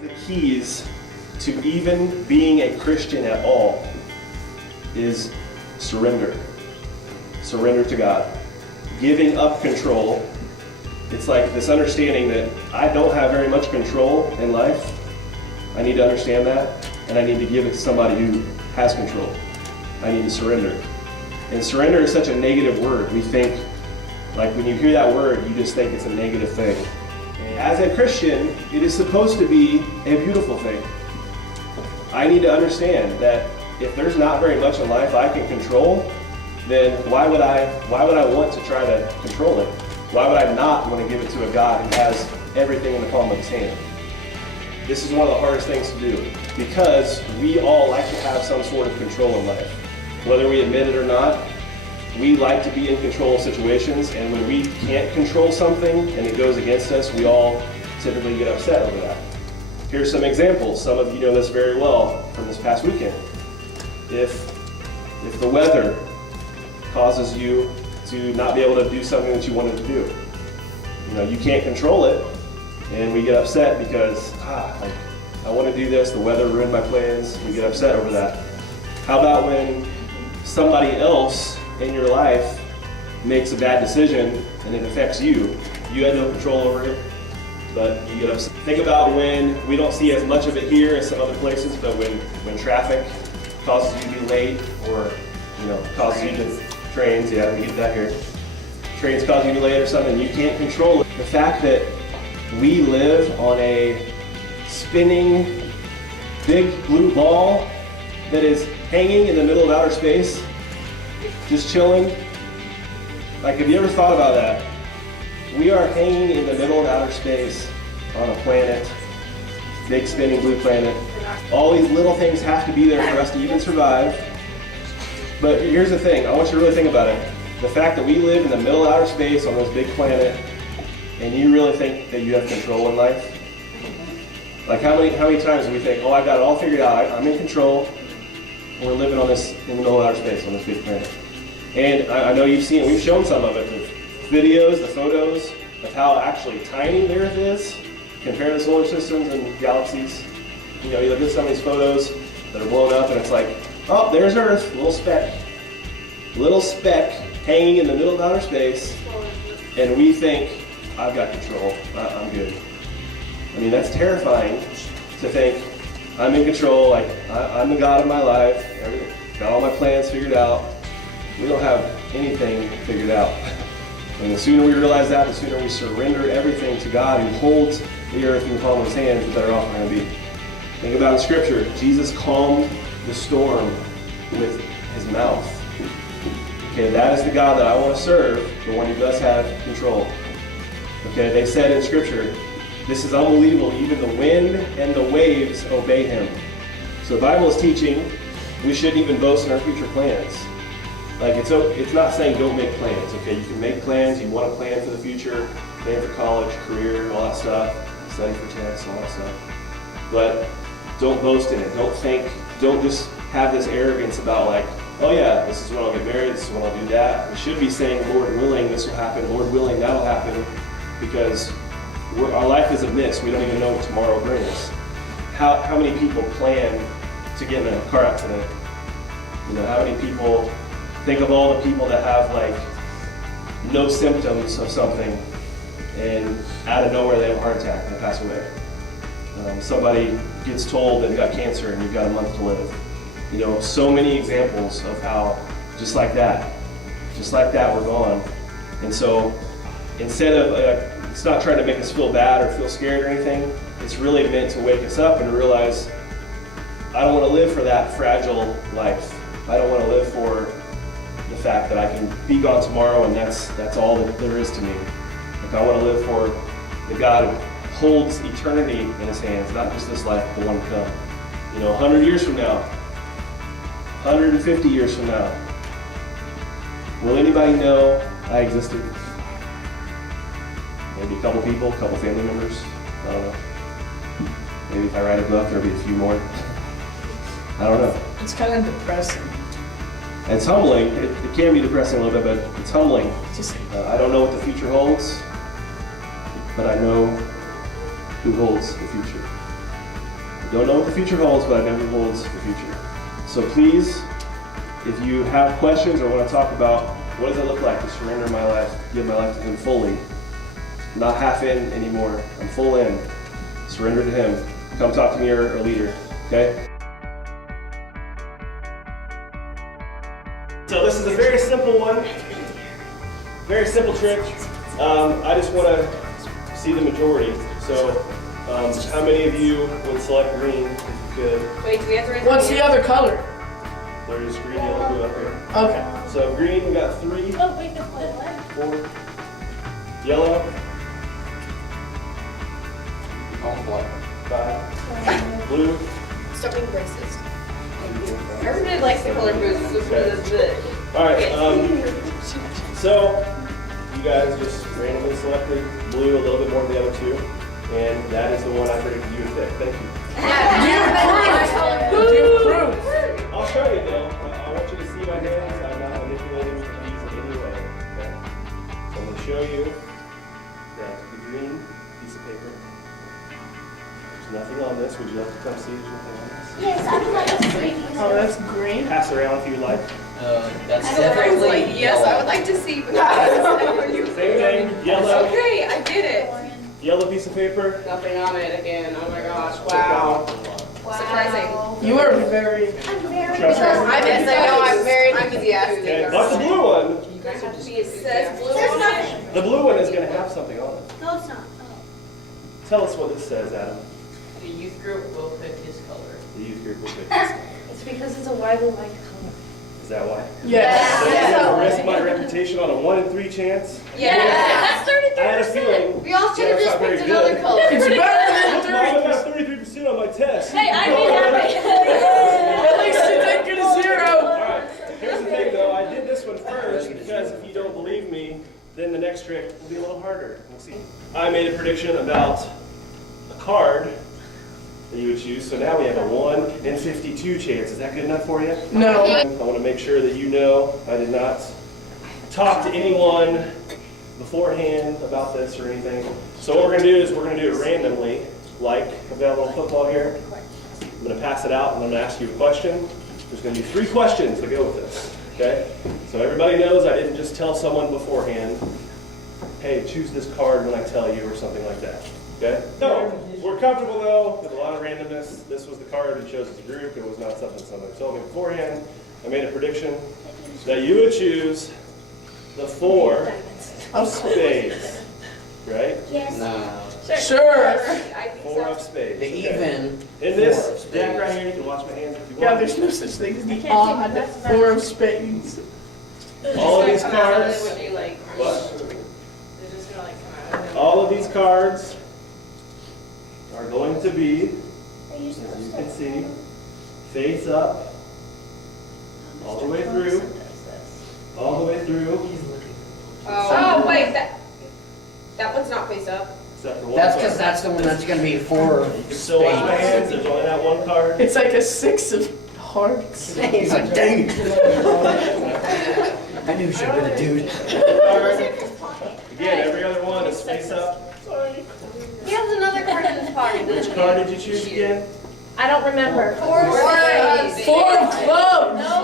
The keys to even being a Christian at all is surrender. Surrender to God. Giving up control. It's like this understanding that I don't have very much control in life. I need to understand that, and I need to give it to somebody who has control. I need to surrender. And surrender is such a negative word. We think, like when you hear that word, you just think it's a negative thing. As a Christian, it is supposed to be a beautiful thing. I need to understand that if there's not very much in life I can control, then why would I want to try to control it? Why would I not want to give it to a God who has everything in the palm of his hand? This is one of the hardest things to do because we all like to have some sort of control in life. Whether we admit it or not, we like to be in control of situations, and when we can't control something and it goes against us, we all typically get upset over that. Here's some examples. Some of you know this very well from this past weekend. If the weather causes you to not be able to do something that you wanted to do, you can't control it, and we get upset because I want to do this, the weather ruined my plans, we get upset over that. How about when somebody else in your life makes a bad decision and it affects you? You had no control over it, but you get upset. Think about when we don't see as much of it here as some other places, but when traffic causes you to be late, or causes you to trains, we get that here. Trains cause you to be late or something, you can't control it. The fact that we live on a spinning big blue ball that is hanging in the middle of outer space, just chilling. Like, have you ever thought about that? We are hanging in the middle of outer space on a planet, big spinning blue planet. All these little things have to be there for us to even survive. But here's the thing, I want you to really think about it. The fact that we live in the middle of outer space on this big planet, and you really think that you have control in life? Like how many times do we think, I've got it all figured out, I'm in control, and we're living in the middle of outer space on this big planet. And I know you've seen it, we've shown some of it, the videos, the photos of how actually tiny the Earth is compared to solar systems and galaxies. You look at some of these photos that are blown up and it's like, oh, there's Earth, little speck hanging in the middle of outer space, and we think, I've got control, I'm good. I mean, that's terrifying to think, I'm in control, like I'm the God of my life, everything, got all my plans figured out. We don't have anything figured out. And the sooner we realize that, the sooner we surrender everything to God who holds the earth in the palm of his hands, the better off we're going to be. Think about in Scripture, Jesus calmed the storm with his mouth. Okay, that is the God that I want to serve, the one who does have control. Okay, they said in Scripture, this is unbelievable, even the wind and the waves obey him. So the Bible is teaching we shouldn't even boast in our future plans. Like it's not saying don't make plans, okay? You can make plans, you want to plan for the future, plan for college, career, all that stuff, study for tests, all that stuff. But don't boast in it. Don't just have this arrogance about like, oh yeah, this is when I'll get married, this is when I'll do that. We should be saying, Lord willing, this will happen, Lord willing, that'll happen, because our life is a miss. We don't even know what tomorrow brings. How many people plan to get in a car accident? How many people think of all the people that have like no symptoms of something and out of nowhere they have a heart attack and they pass away. Somebody gets told they've got cancer and you've got a month to live. So many examples of how just like that we're gone. And so instead of it's not trying to make us feel bad or feel scared or anything, it's really meant to wake us up and realize I don't want to live for that fragile life. I don't want to live for the fact that I can be gone tomorrow and that's all that there is to me. Like I want to live for the God who holds eternity in his hands, not just this life, but the one to come. 100 years from now, 150 years from now, will anybody know I existed? Maybe a couple people, a couple family members, I don't know. Maybe if I write a book, there'll be a few more. I don't know. It's kind of depressing. It's humbling. It can be depressing a little bit, but it's humbling. I don't know what the future holds, but I know who holds the future. Don't know what the future holds, but I know who holds the future. So please, if you have questions or want to talk about what does it look like to surrender my life, give my life to Him fully, not half in anymore, I'm full in, surrender to Him, come talk to me or a leader, okay? So this is a very simple one, very simple trick. I just want to see the majority. So how many of you would select green if you could? Wait, do we have to raise What's the other color? There's green, yellow, blue up here. Okay. So green, we got 3, Oh, wait, no, what? 4. Yellow, On black. 5. Blue. Stop being racist. Everybody likes the color blue. All right. So you guys just randomly selected blue a little bit more than the other two, and that is the one I predicted you would pick. Thank you. Do you approve? I'll show you though. I want you to see my hands. I'm not manipulating these in any way. Okay. So I'm going to show you that the green piece of paper. There's nothing on this. Would you like to come see? There's nothing on this. Yes, I would like to see. Oh, that's green. Pass around if you like. That's I don't definitely Like, yes, I would like to see. But Same thing. Yellow. Okay, I did it. Yellow piece of paper. Nothing on it again. Oh my gosh! Wow. Surprising. You are very. I'm very Trust me. I know. I'm very enthusiastic. Okay. But the blue one. You guys have to be. It says blue There's on nothing. it. The blue one is going to have something on it. No, it's not. Tell us what this says, Adam. The youth group will pick his color. The youth group will pick this. It's because it's a widely liked color. Is that why? Yes. So I'm going to risk my reputation on a 1 in 3 chance. Yeah. I had a feeling. We all should have just picked another color. It's better Look, Mom, I than got 33% on my test. Hey, I'd be happy. 3. At least you didn't get a 0. Alright, here's the thing though. I did this one first because if you don't believe me, then the next trick will be a little harder. We'll see. I made a prediction about a card that you would choose. So now we have a 1 in 52 chance. Is that good enough for you? No. I want to make sure that you know I did not talk to anyone beforehand about this or anything. So what we're going to do is we're going to do it randomly. Like, I've got a little football here. I'm going to pass it out and I'm going to ask you a question. There's going to be 3 questions to go with this. Okay? So everybody knows I didn't just tell someone beforehand, hey, choose this card when I tell you or something like that. Okay? So, we're comfortable though with a lot of randomness. This was the card we chose as a group. It was not something somebody told me beforehand. I made a prediction that you would choose the 4 of spades. Right? Yes. No. Sure. I think 4 so. of spades. The Okay. even. In this 4 of spades. deck right here, you can watch my hands if you Yeah, want. there's no such thing as the can't odd take the 4 of spades. All of these Come out of it cards. when you, like, What? They're just gonna like come out of it. All of these cards are going to be, Are you as supposed you to? can see, face up, all the way through, all the way through, Oh, wait, that one's not face up. except for one That's card. because that's the one that's going to be 4 of You can still watch my hands, spades. there's only that one card. It's like a 6 of hearts. He's like, dang. I knew she would have been a dude. Again, every other one is face up. He has another card in his pocket. Which card did you choose again? I don't remember. 4 of spades. 4 of clubs. No,